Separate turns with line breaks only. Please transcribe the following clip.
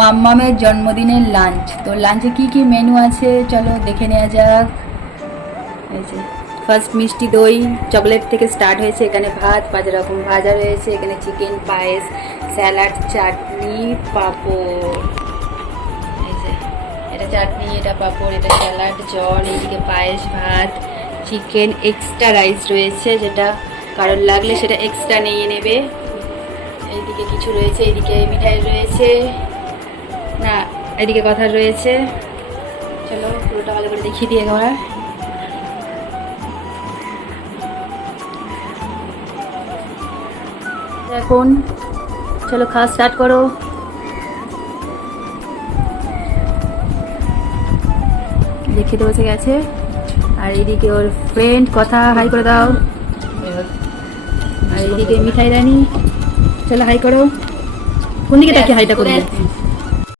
মাম্মামের জন্মদিনের লাঞ্চ তো লাঞ্চে কি কি মেনু আছে? চলো দেখে নেওয়া যাক। ফার্স্ট মিষ্টি দই চকলেট থেকে স্টার্ট হয়েছে। এখানে ভাত, পাঁচ রকম ভাজা রয়েছে। এখানে চিকেন পায়েস স্যালাড চাটনি, পাঁপড়। এটা চাটনি, এটা পাঁপড়, এটা স্যালাড জল, এইদিকে পায়েস, ভাত চিকেন এক্সট্রা রাইস রয়েছে, যেটা কারোর লাগলে সেটা এক্সট্রা নিয়ে নেবে। এইদিকে কিছু রয়েছে, এইদিকে মিঠাই রয়েছে। এদিকে কথা রয়েছে। চলো, পুরোটা ভালো করে দেখিয়ে দিয়ে একবার এখন চলো, খাওয়া স্টার্ট করো। দেখিয়ে তো বসে গেছে আর এদিকে ওর ফ্রেন্ড কথা হাই করে দাও। আর এদিকে মিঠাই রানী, চলো হাই করো। কোন দিকে তাকে হাইটা করবে?